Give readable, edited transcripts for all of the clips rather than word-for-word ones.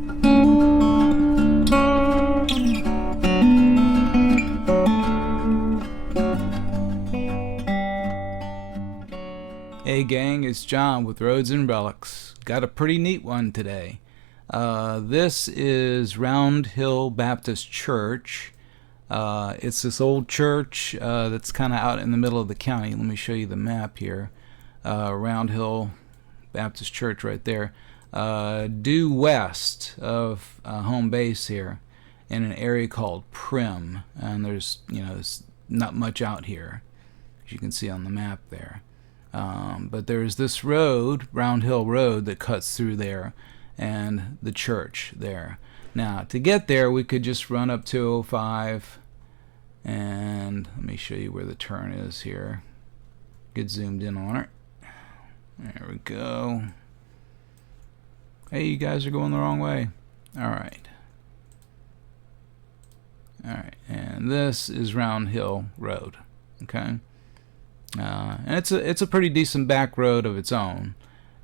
Hey gang, it's John with Roads and Relics. Got a pretty neat one today. This is Round Hill Baptist Church. It's this old church that's kind of out in the middle of the county. Let me show you the map here. Round Hill Baptist Church right there. Due west of home base here in an area called Prim. And there's not much out here, as you can see on the map there. But there's this road, Round Hill Road, that cuts through there, and the church there. Now, to get there, we could just run up 205, and let me show you where the turn is here. Get zoomed in on it. There we go. Hey, you guys are going the wrong way. Alright. Alright, and this is Round Hill Road. Okay. And it's a pretty decent back road of its own.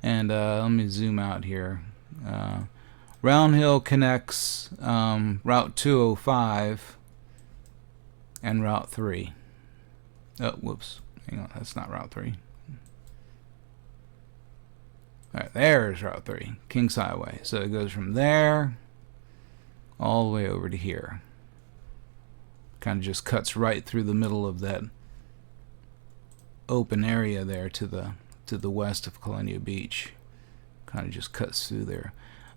And let me zoom out here. Round Hill connects Route 205 and Route 3. Oh, whoops. Hang on, that's not Route 3. Alright, there's Route 3, Kings Highway. So it goes from there all the way over to here. Kind of just cuts right through the middle of that open area there to the west of Columbia Beach. Kind of just cuts through there.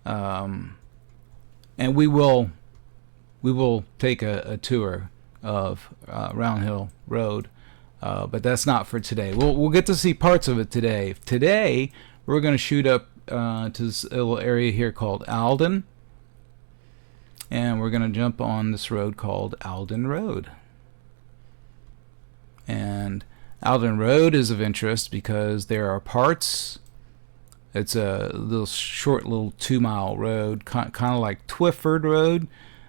And we will take a tour of Round Hill Road, but that's not for today. We'll get to see parts of it today. Today we're going to shoot up to this little area here called Alden, and we're going to jump on this road called Alden Road. And Alden Road is of interest because there are parts. It's a little short, little 2-mile road, kind of like Twiford Rd.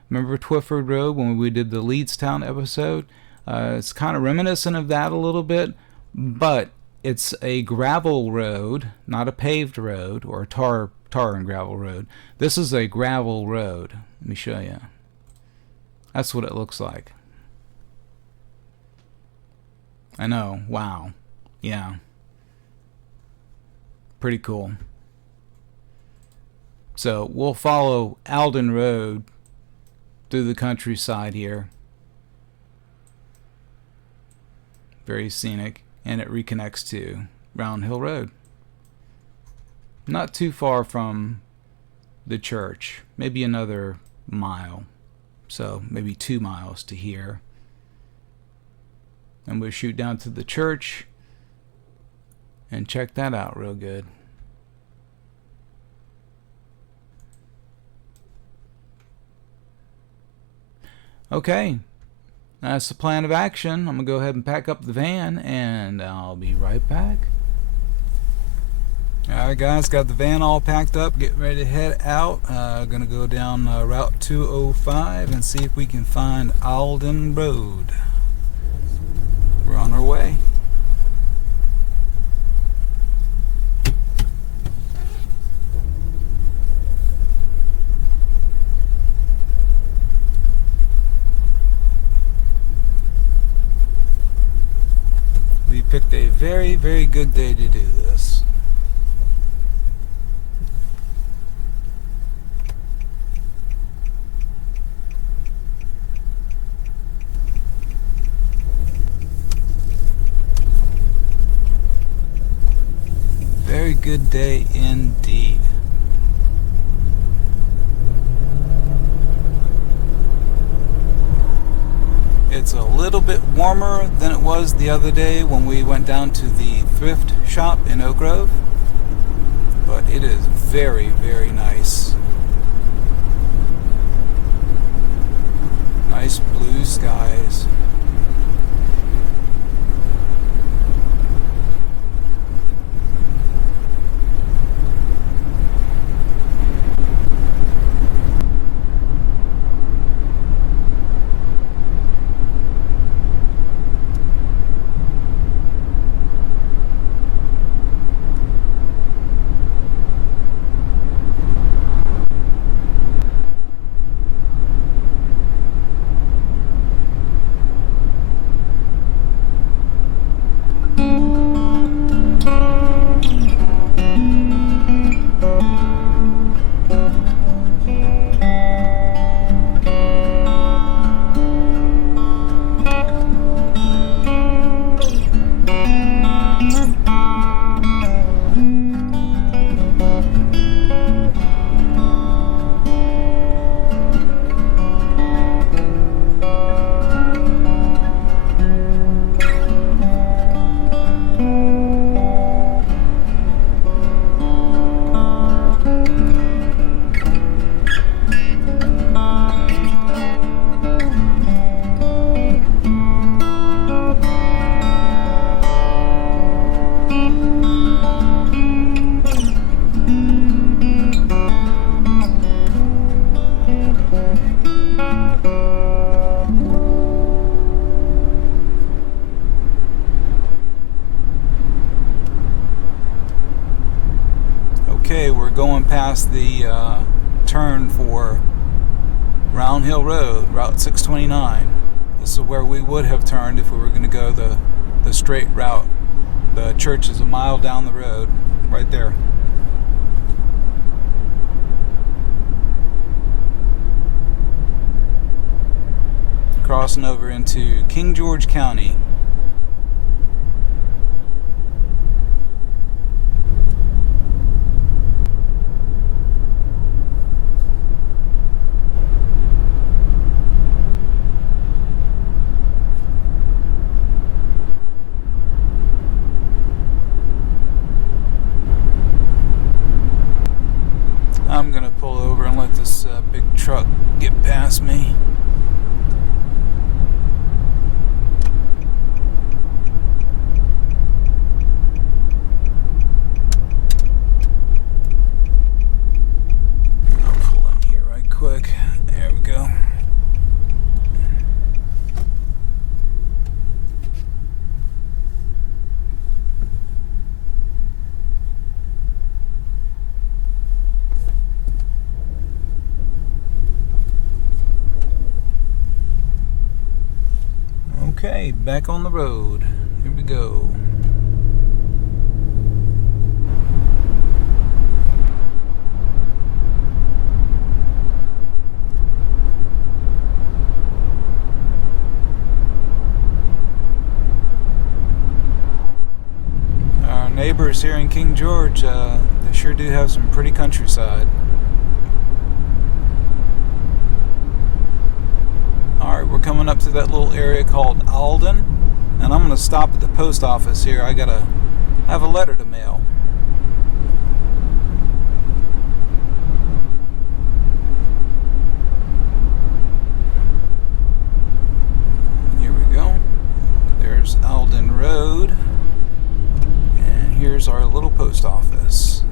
Remember Twiford Rd when we did the Leedstown episode? It's kind of reminiscent of that a little bit, but it's a gravel road, not a paved road or a tar and gravel road. This is a gravel road. Let me show you. That's what it looks like. I know, wow. Yeah. Pretty cool. So we'll follow Alden Road through the countryside here. Very scenic, and it reconnects to Round Hill Road. Not too far from the church, maybe another mile. So maybe 2 miles to here. And we'll shoot down to the church and check that out real good. Okay, that's the plan of action. I'm going to go ahead and pack up the van, and I'll be right back. Alright guys, got the van all packed up, getting ready to head out. Gonna go down Route 205 and see if we can find Alden Road. We're on our way. We picked a very, very good day to do this. Very good day indeed. It's a little bit warmer than it was the other day when we went down to the thrift shop in Oak Grove, but it is very, very nice. Nice blue skies. past the turn for Round Hill Road, Route 629. This is where we would have turned if we were going to go the straight route. The church is a mile down the road, right there. Crossing over into King George County. I'm gonna pull over and let this big truck get past me. I'll pull in here right quick. There we go. Okay, back on the road. Here we go. Our neighbors here in King George, they sure do have some pretty countryside. Alright, we're coming up to that little area called Alden, and I'm going to stop at the post office here. I have a letter to mail. Here we go. There's Alden Road, and here's our little post office.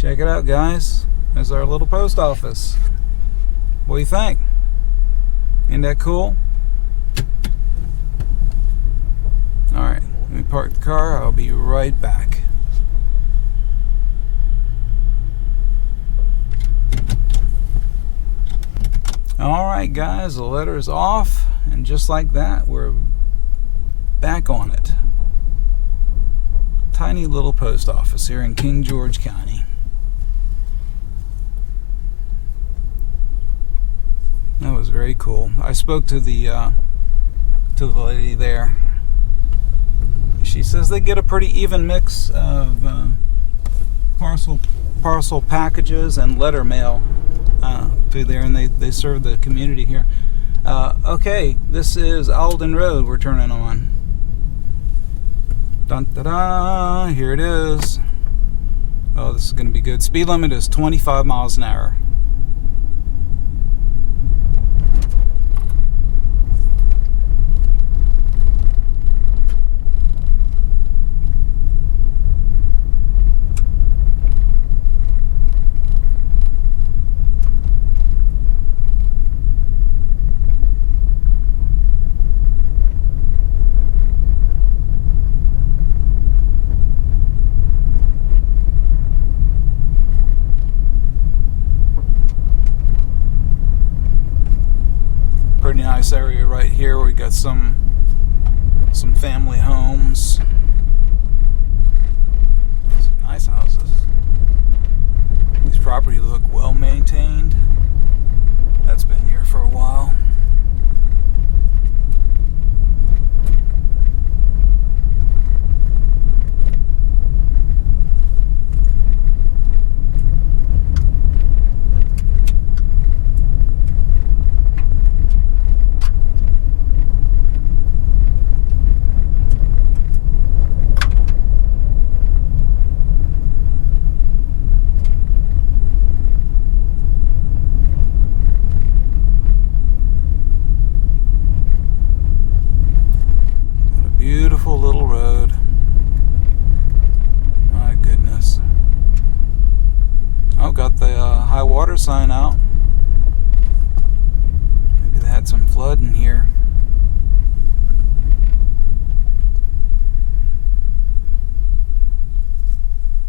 Check it out, guys. There's our little post office. What do you think? Ain't that cool? Alright, let me park the car. I'll be right back. Alright, guys, the letter is off, and just like that, we're back on it. Tiny little post office here in King George County. That was very cool. I spoke to the lady there. She says they get a pretty even mix of parcel packages and letter mail through there, and they serve the community here. Okay, this is Alden Road we're turning on. Dun da da! Here it is. Oh, this is going to be good. Speed limit is 25 miles an hour. Pretty nice area right here. We got some family homes, some nice houses. These properties look well maintained. That's been here for a while. beautiful little road. My goodness. Oh, got the high water sign out. Maybe they had some flood in here.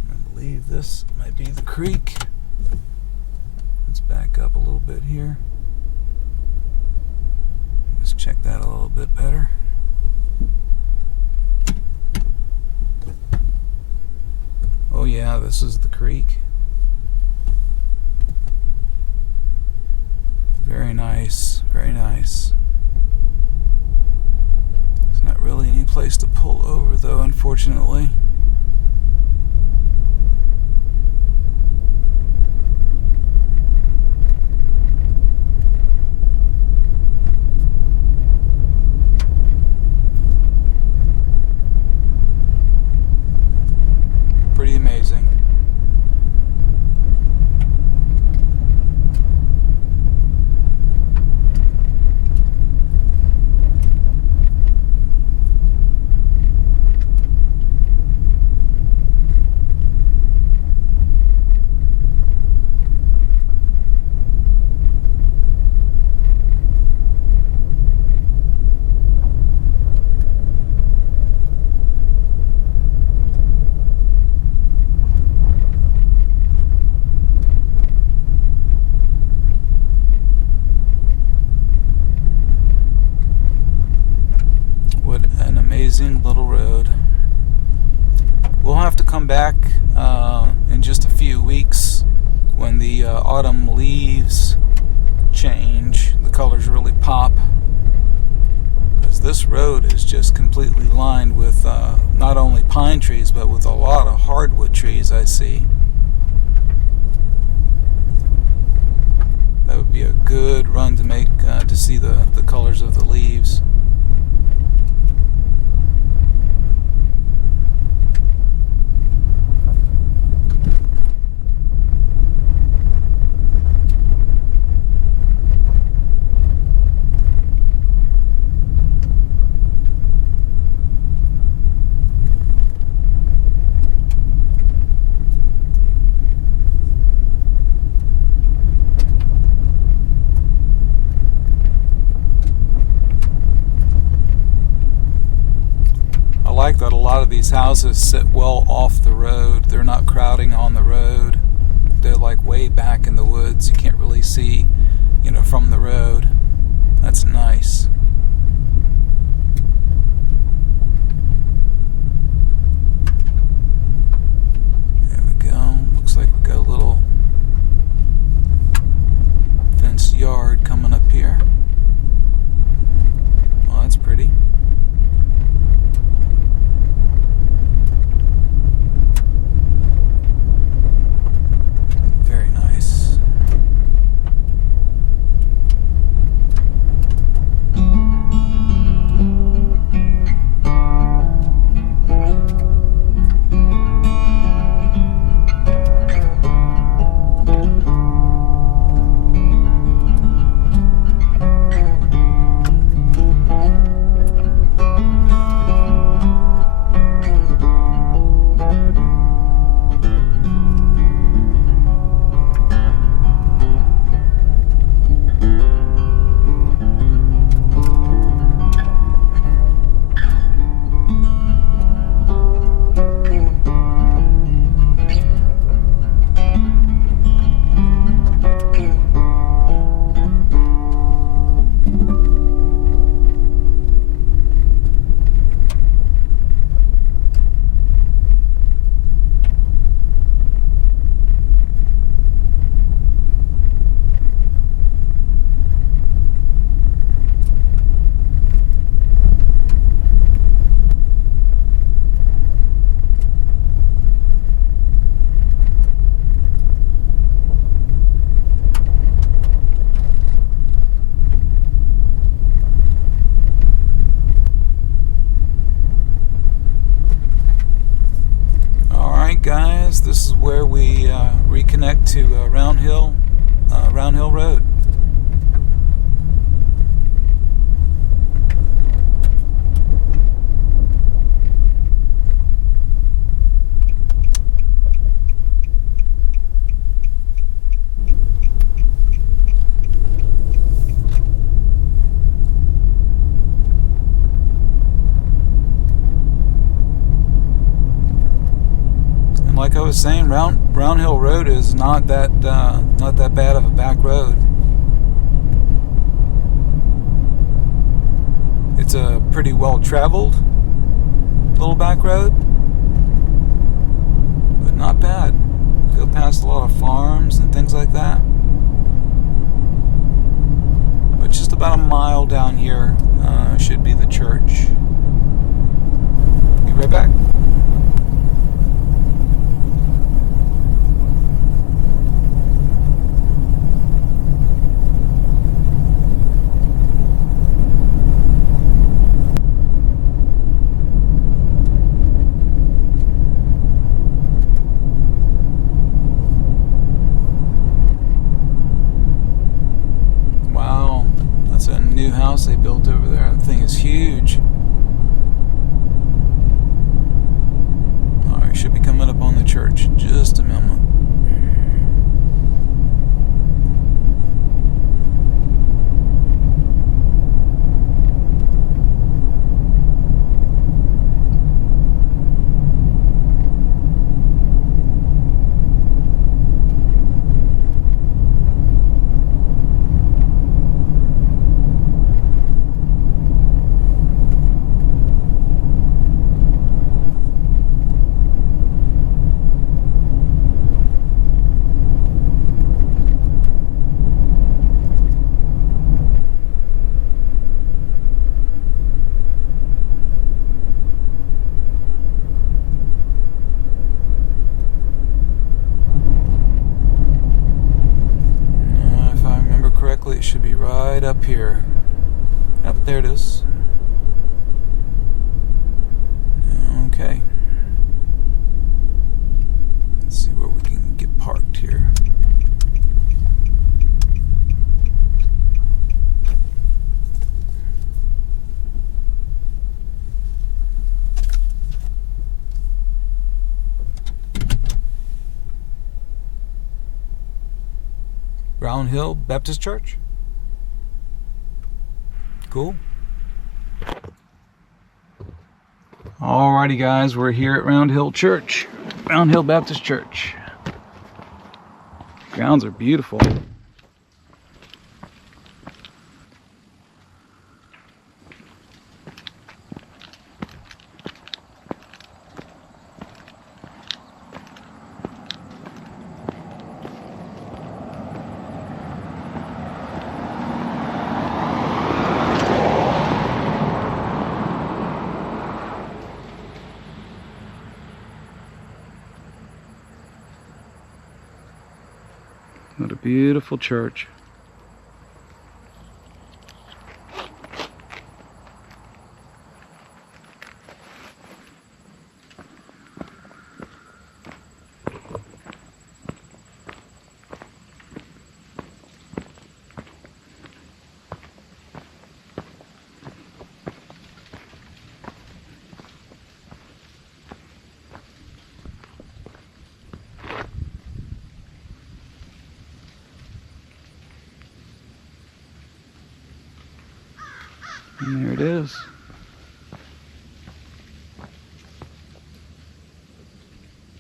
I believe this might be the creek. Let's back up a little bit here. Let's check that a little bit better. Oh yeah, this is the creek. Very nice, very nice. There's not really any place to pull over though, unfortunately. Pretty amazing. What an amazing little road. We'll have to come back in just a few weeks when the autumn leaves change. The colors really pop. Because this road is just completely lined with not only pine trees, but with a lot of hardwood trees I see. That would be a good run to make to see the colors of the leaves. I like that a lot of these houses sit well off the road. They're not crowding on the road. They're like way back in the woods. You can't really see, from the road. That's nice. There we go. Looks like we got a little fenced yard coming up here. Well, that's pretty. Very nice. Guys, this is where we reconnect to Round Hill Road. like I was saying, Round Hill Road is not that bad of a back road. It's a pretty well traveled little back road, but not bad. Go past a lot of farms and things like that. But just about a mile down here should be the church. Be right back. New house they built over there. That thing is huge. Alright, should be coming up on the church in just a moment. It should be right up here. Yep, there it is. Okay. Let's see where we can get parked here. Round Hill Baptist Church. Cool. Alrighty guys, we're here at Round Hill Church. Round Hill Baptist Church. Grounds are beautiful. What a beautiful church. And there it is.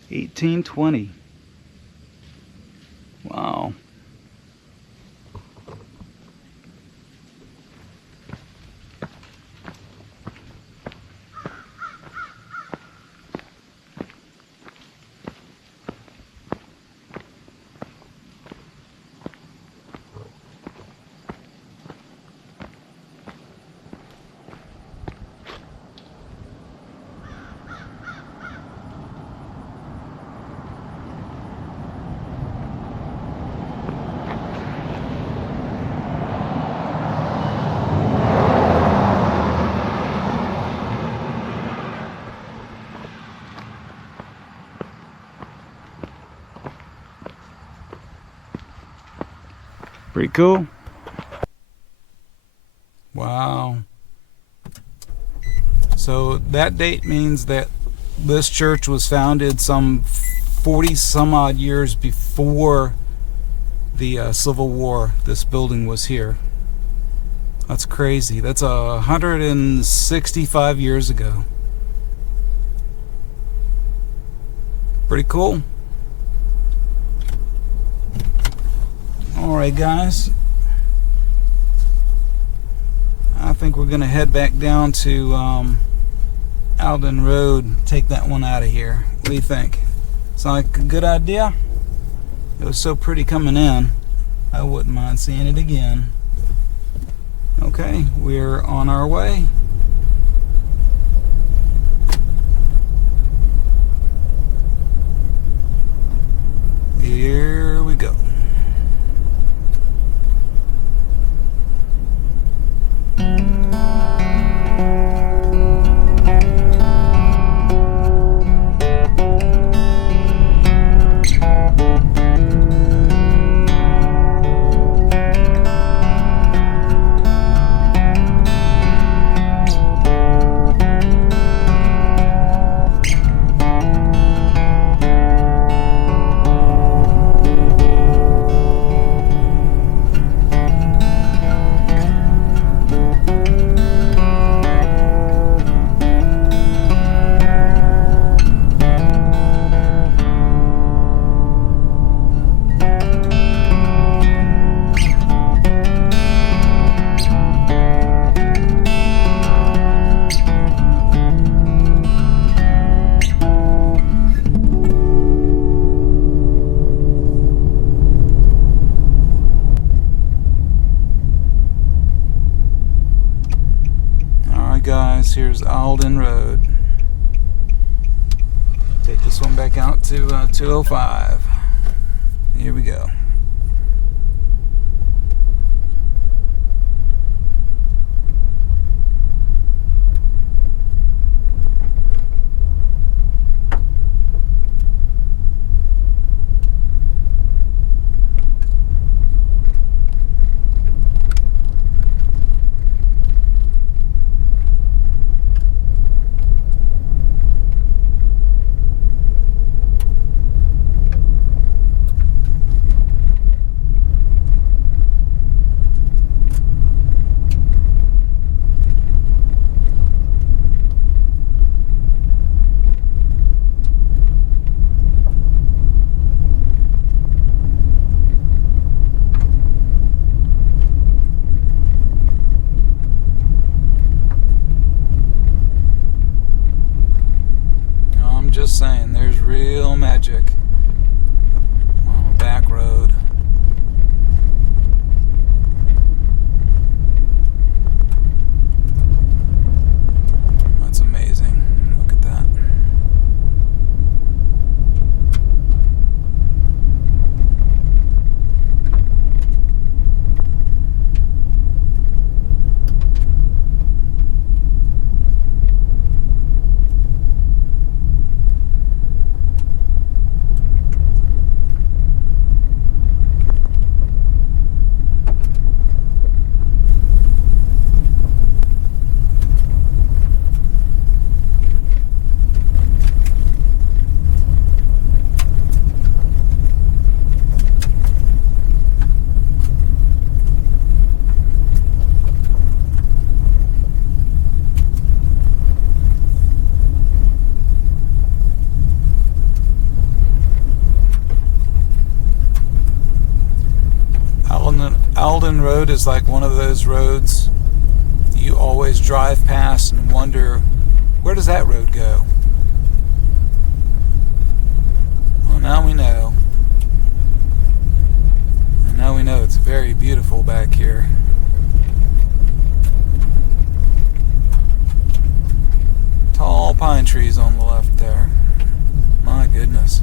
$18.20. Wow. Pretty cool. Wow. So that date means that this church was founded some 40 some odd years before the Civil War. This building was here. That's crazy. That's 165 years ago. Pretty cool. Alright guys, I think we're going to head back down to Alden Road, take that one out of here. What do you think? Sound like a good idea? It was so pretty coming in, I wouldn't mind seeing it again. Okay, we're on our way. Here we go. Guys, here's Alden Road. Take this one back out to 205. Here we go. Just saying, there's real magic on a back road. That's amazing. Look at that. Alden Road is like one of those roads you always drive past and wonder, where does that road go? Well, now we know. And now we know it's very beautiful back here. Tall pine trees on the left there. My goodness.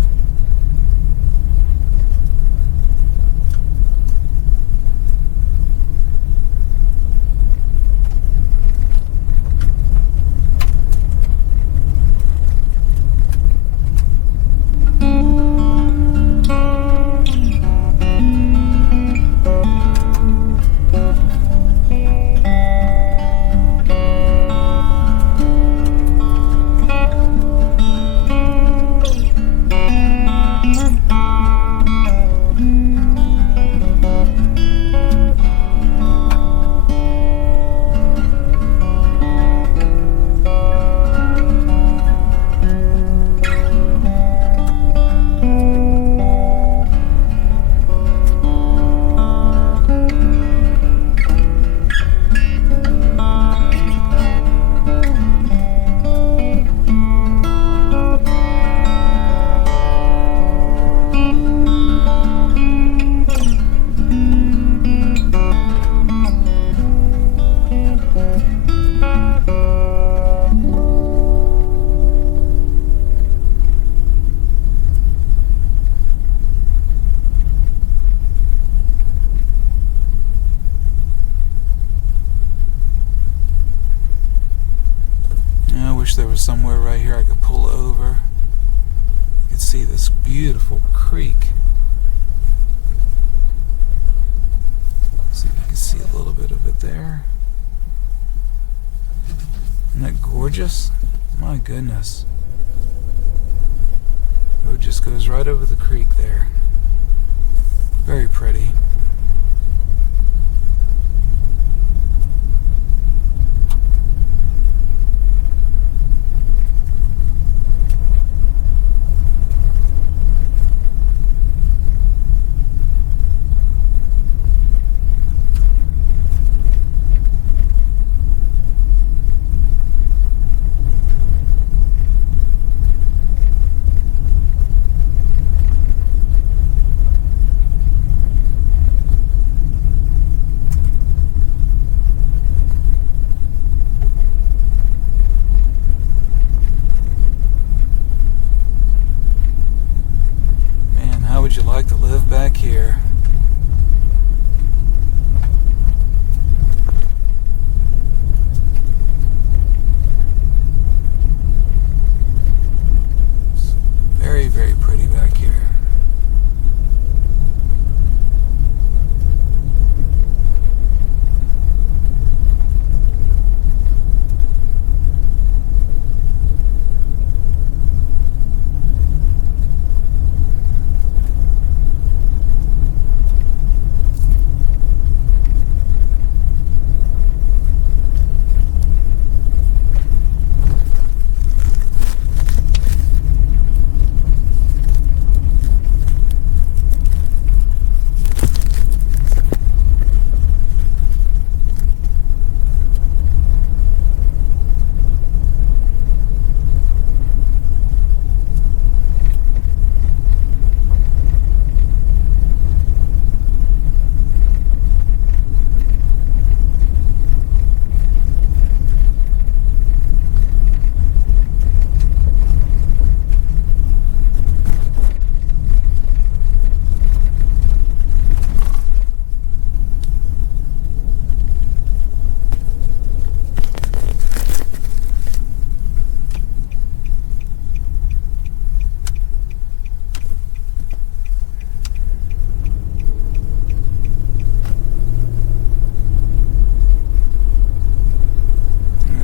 somewhere right here I could pull over. You can see this beautiful creek. See if you can see a little bit of it there. Isn't that gorgeous? My goodness. Road just goes right over the creek there. Very pretty. Would you like to live back here? It's very, very pretty back here.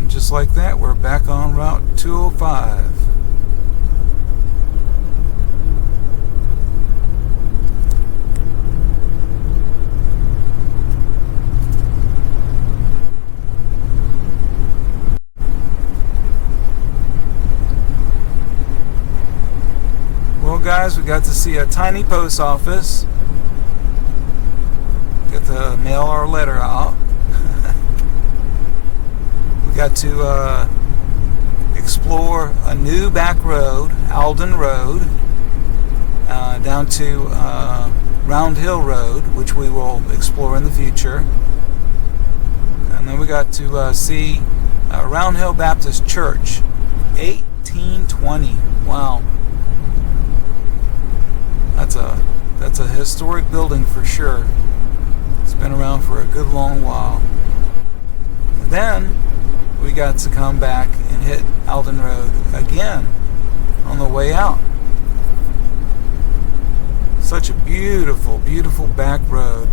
Just like that, we're back on Route 205. Well, guys, we got to see a tiny post office. Got to mail our letter out. Got to explore a new back road, Alden Road, down to Round Hill Road, which we will explore in the future. And then we got to see Round Hill Baptist Church, 1820. Wow, that's a historic building for sure. It's been around for a good long while. And then we got to come back and hit Alden Road again on the way out. Such a beautiful, beautiful back road.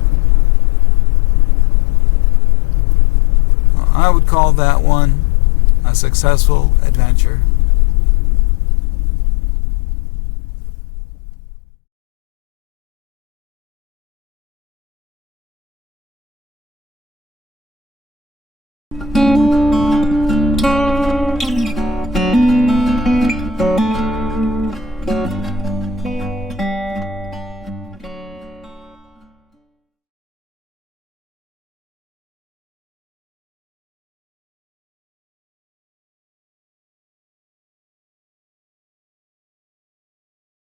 Well, I would call that one a successful adventure.